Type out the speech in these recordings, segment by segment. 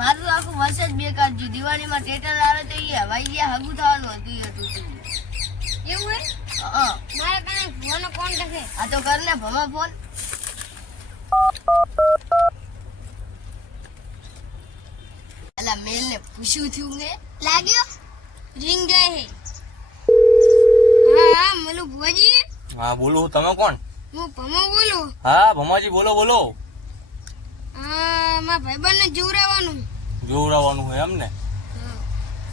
મારું આખું વર્ષ જ બેકાર ગયું. દિવાળીમાં ટેટર આવે તો એ હવાઈ ગયા હગું થવાનું હતું એ તૂટ્યું. એવું હે? હા મારા કાને ફોન કોન્ટેક્ટ છે. આ તો કર ને ભમા ફોન. અલા મેલ ને પૂછ્યું થયું ને લાગ્યો રિંગ જાય હે. હા મલું ભુવાજી. હા બોલું. તમે કોણ? હું ભમો બોલું. હા ભમાજી બોલો બોલો. હા મારા ભાઈબંધને જોવરાવાનું. જોવડાવવાનું હોય એમ ને?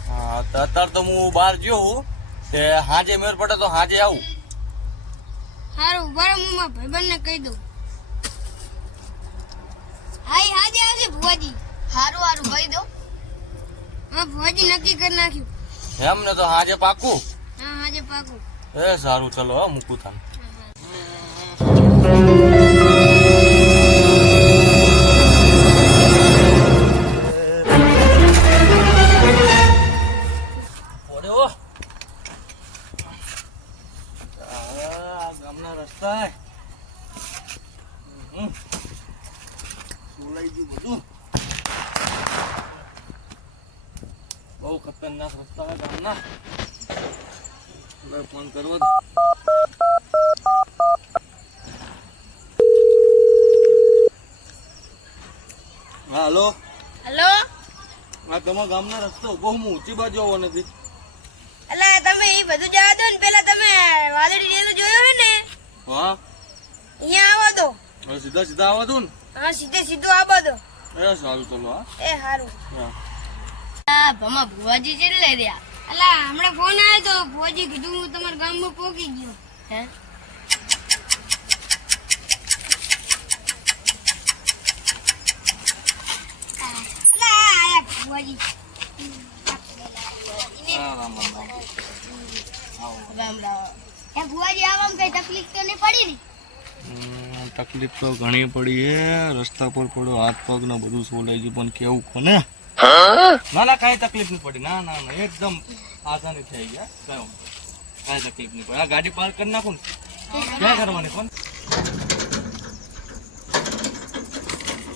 હા તો અત્યારે તો હું બહાર ગયો હું તે હાજે મેર પડે તો હાજે આવું. સારું ઉભા રહો, હું મારા ભાઈબંધને કહી દઉં. હાઈ હાજે આવજે ભુવાજી. હારું હારું કહી દો. હા ભુવાજી નક્કી કરી નાખ્યું. એમ ને તો હાજે પાકું. હા હાજે પાકું. એ સારું ચલો હો મૂકું તમે. ગામના રસ્તા સોલાઈ ગયું બધું. બહુ ખતરનાક રસ્તા ગામના. ફોન કરવો. હા હલો. હેલો. આ તમારા ગામના રસ્તો બહુ ઊંચી બાજુ આવવો નથી. એટલે તમે એ બધું જવા દો ને, પેલા તમે વાદળી ડેલો જોયો હે ને, હા અહીંયા આવવા દો. હવે સીધા સીધા આવવા દઉં હા સીધે સીધું આવવા દો. ને? એ સારું ચલો. હા એ સારું. હા. આ ભમા ભુવાજી ચેટલે રહ્યા? અલા હમણાં ફોન આવ્યો તો ભુવાજી કીધું હું તમારા ગામમાં પહોંચી ગયો. હે અલા આયા ભુવાજી. હા રામ રામ. રામ રામ. એ ભુવાજી આવામાં કઈ તકલીફ તો નહીં પડી ને? તકલીફ તો ઘણી પડી હે. રસ્તા પર પડો હાથ પગ ને બધું સોલાઈ ગયું પણ કેવું કોને. ના ના કઈ તકલીફ નહીં પડી. ના ના ના એકદમ આસાની થઈ ગયા. કઈ તકલીફ નહીં પડી. આ ગાડી પાર્ક કરી નાખું ને. ક્યાં કરવાની પણ?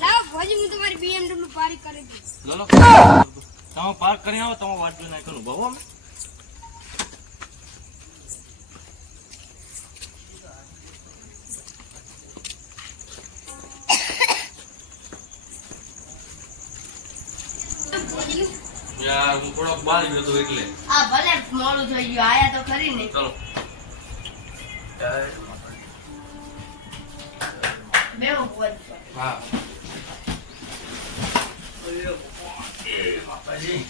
લાવ ભુવાજી હું તમારી BMW પાર્ક કરી દઉં. ચલો તમે પાર્ક કરી આવો. તમે વાટ જોઈ નાખવાનું ભાવો અમે. યાર હું થોડોક બહાર ગયો તો એટલે. આ ભલે મોડું થઈ ગયું, આયા તો ખરી ને. ચલો બેહો ભુવાજી. હા. એ માતાજી.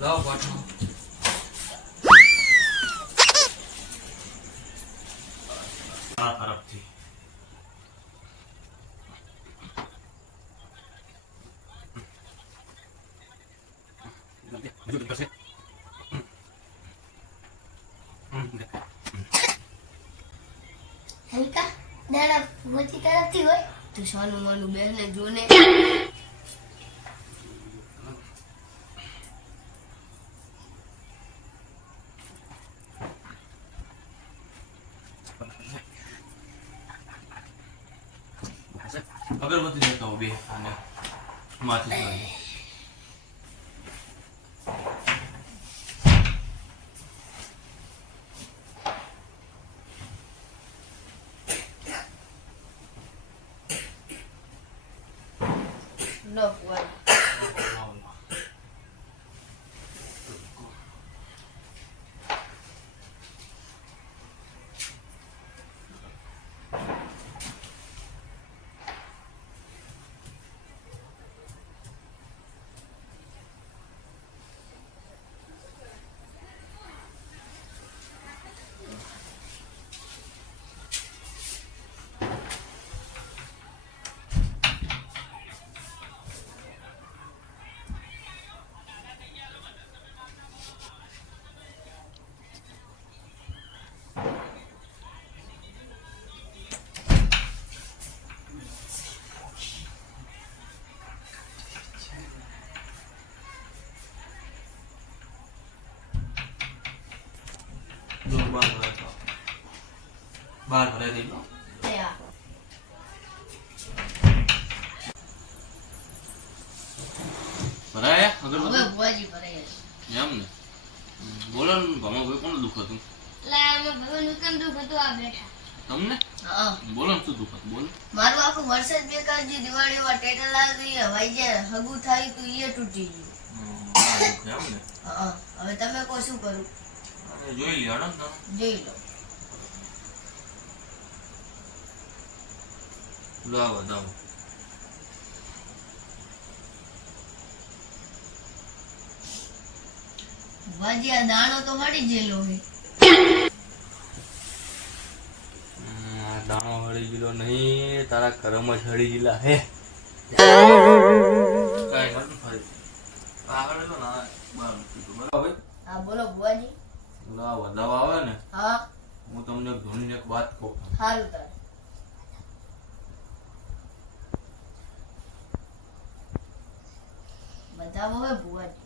લાવ પાછો. આ તરફથી હલકા દાડા ભુવાજી તરફથી હોય તો સોનું મોનું બેહને જોને. અગરબત્તી દેતા હો બે અને માથું ધોઈ. લો ભુવાજી. બહાર ભરાઈ દઈ લો. એ હા. ભરાય હવે અગરબત્તી ભુવાજી ભરાઈ હશે. એમ ને બોલો ને ભાઈ કોણ દુખ હતું એટલે અમે ભગવાન દુકાન દુખ હતું આ બેઠા. તમને હા. બોલો ને શું દુખ હતું બોલો. મારું આખું વર્ષ જ બેકાર જે દિવાળીમાં ટેટર લાગી હવાઈ જાય હગું થાય તો એ તૂટી ગયું. એમ ને હા. હવે તમે કહો શું કરું? અરે જોઈ લ્યો ને તમે. જોઈ લો. લાવો દાવો. ભુવાજી આ દાણો તો હળી ગયેલો હે. દાણો હળી ગયેલો નહીં તારા કરમ જ હળી ગયેલા હે. કાંઈ નથી ફરી. આગળ લો ના બહાર મૂકી દો. બરાબર હા બોલો ભુવાજી. લાવો દાવો આવે ને હા. હું તમને ધોનીને એક વાત કહું. સારું તાર. બતાવો હવે ભુવાજી.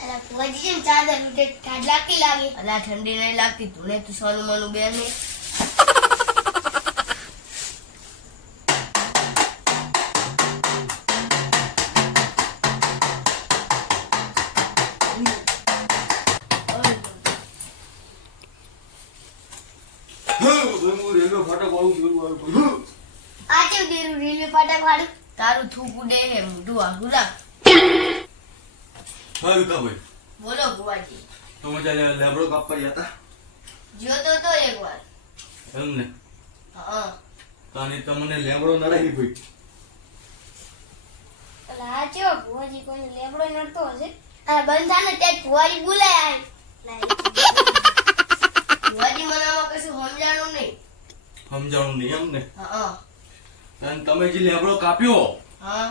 એટલે ભુવાજી છે ને ચાદર ઉઠે ઠાડ લાગતી લાગે. અલા ઠંડી નહીં લાગતી ધૂણે તું સોનું મનું બેન ને. રેલવે ફાટક વાળું જોયું આવ્યું. આ કેવું દેરું રેલવે ફાટક વાળું. તારું થૂક ઉડે હે મોઢું આઘું રાખ. હા ભાઈ બોલો ભુવાજી. તો મજા લેબડો કાપવા ગયા હતા જ્યો તો એકવાર. એમ ને હા. તાની તમને લેબડો નડાવી ભાઈ. એટલે આ કેવો ભુવાજી કોઈને લેબડો નડતો હશે. આ બંધાને તે ભુવાજી બોલાય ભુવાજી મને આમાં કશું સમજાણું નહીં. સમજાણું નહીં એમ ને હા. અને તમે જે લેબડો કાપ્યો હા.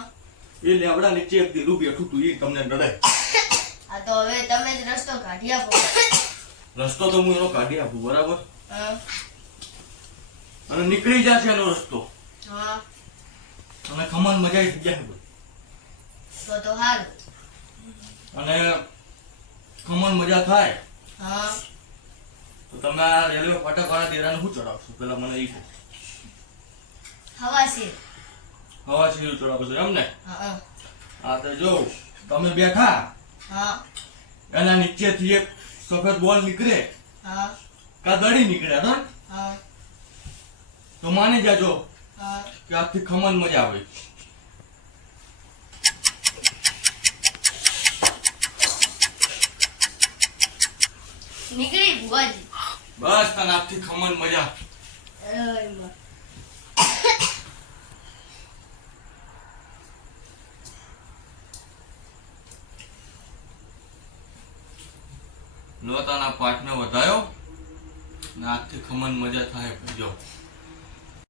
એ લેબડા નીચે એક દીરું બેઠું તું એ તમને નડે. આ તો હવે તમે જ રસ્તો કાઢી આપો. રસ્તો તો હું એનો કાઢી આપું બરાબર હા. અને નીકળી જશે એનો રસ્તો હા. અને ખમણ મજા આવી જાય ભાઈ. તો સારું. અને ખમણ મજા થાય હા. તો તમે આ રેલવે ફાટક વાળા દેરાને શું ચડાવશો પેલા મને એ કહો. હવા છે. હવા સીધું ચડાવશો એમ ને હા. હા તો જો તમે બેઠા હા. એના નીચેથી એક સફેદ બોલ નીકળે હા. કા દડી નીકળે તો હા. તો માની જાજો હા. કે આથી ખમણ મજા આવે. નીકળી ભુવાજી. બસ તને આથી ખમણ મજા. લોતાના પાઠને વધાયો ને આથી ખમણ મજા થાય જો.